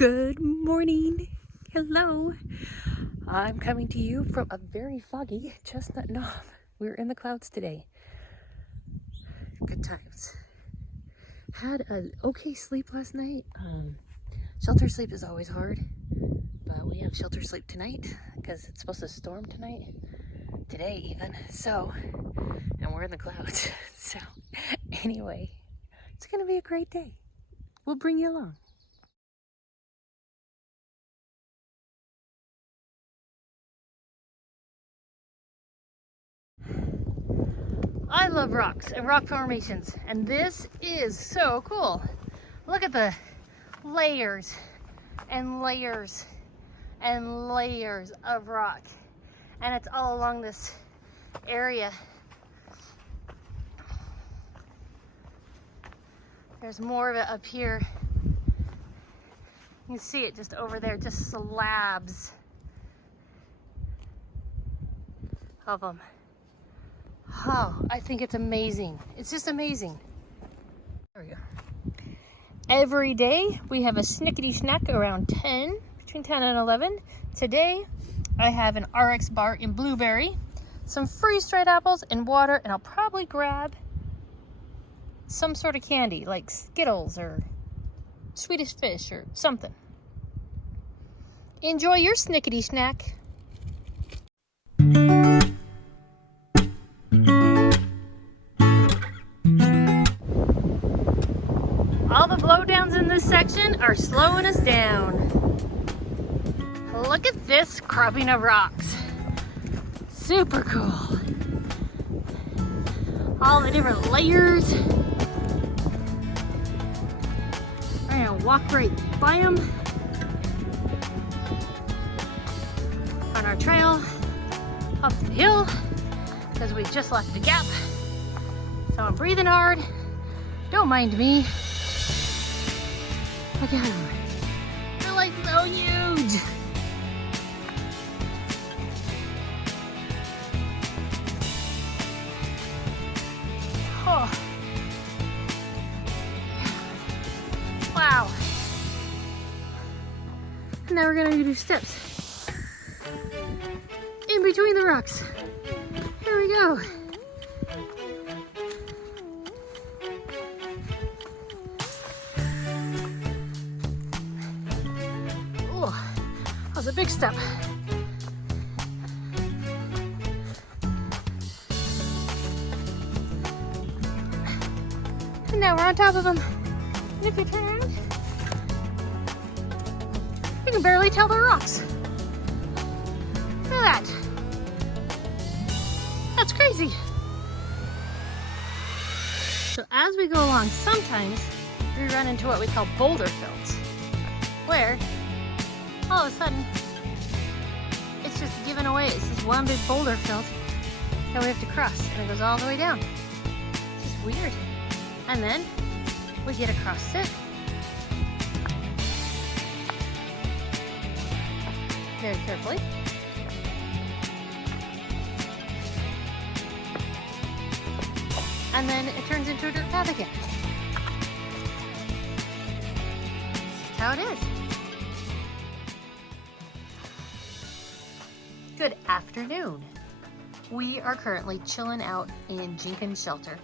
Good morning. Hello. I'm coming to you from a very foggy Chestnut Knob. We're in the clouds today. Good times. Had an okay sleep last night. Shelter sleep is always hard, but we have shelter sleep tonight because it's supposed to storm tonight. Today even. So, and we're in the clouds. So, anyway, it's going to be a great day. We'll bring you along. I love rocks and rock formations, and this is so cool. Look at the layers and layers and layers of rock, and it's all along this area. There's more of it up here. You can see it just over there, just slabs of them. Oh, I think it's amazing. It's just amazing. There we go. Every day we have a snickety snack around 10, between 10 and 11. Today I have an RX bar in blueberry, some freeze-dried apples and water, and I'll probably grab some sort of candy like Skittles or Swedish Fish or something. Enjoy your snickety snack. All the blowdowns in this section are slowing us down. Look at this cropping of rocks. Super cool. All the different layers. We're gonna walk right by them on our trail up the hill because we just left the gap. So I'm breathing hard. Don't mind me. Look at him. They're like so huge. Oh. Wow. And now we're gonna do steps in between the rocks. Here we go. That was a big step. And now we're on top of them. And if you turn around, you can barely tell they're rocks. Look at that. That's crazy. So as we go along, sometimes we run into what we call boulder fields, where all of a sudden, it's just given away. It's just one big boulder field that we have to cross, and it goes all the way down. It's just weird. And then we get across it very carefully. And then it turns into a dirt path again. That's how it is. Good afternoon. We are currently chilling out in Jenkins Shelter.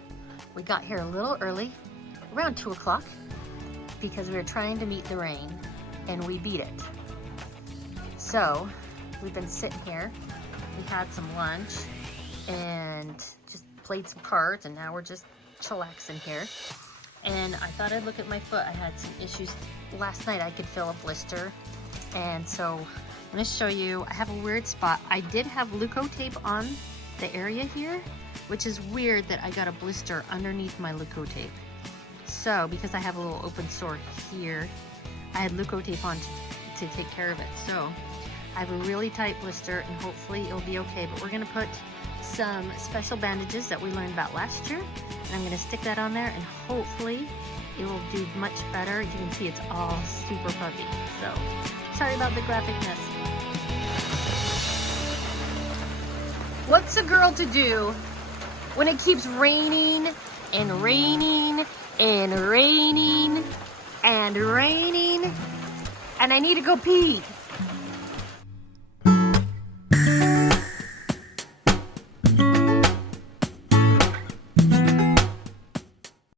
We got here a little early, around 2 o'clock, because we were trying to meet the rain, and we beat it. So we've been sitting here. We had some lunch and just played some cards, and now we're just chillaxing here. And I thought I'd look at my foot. I had some issues last night. I could feel a blister, and so I'm going to show you. I have a weird spot. I did have Leuko tape on the area here, which is weird that I got a blister underneath my Leuko tape. So because I have a little open sore here, I had Leuko tape on to take care of it. So I have a really tight blister, and hopefully it'll be okay. But we're going to put some special bandages that we learned about last year, and I'm going to stick that on there, and hopefully it will do much better. You can see it's all super puffy. So sorry about the graphicness. What's a girl to do when it keeps raining and raining and raining and raining and I need to go pee.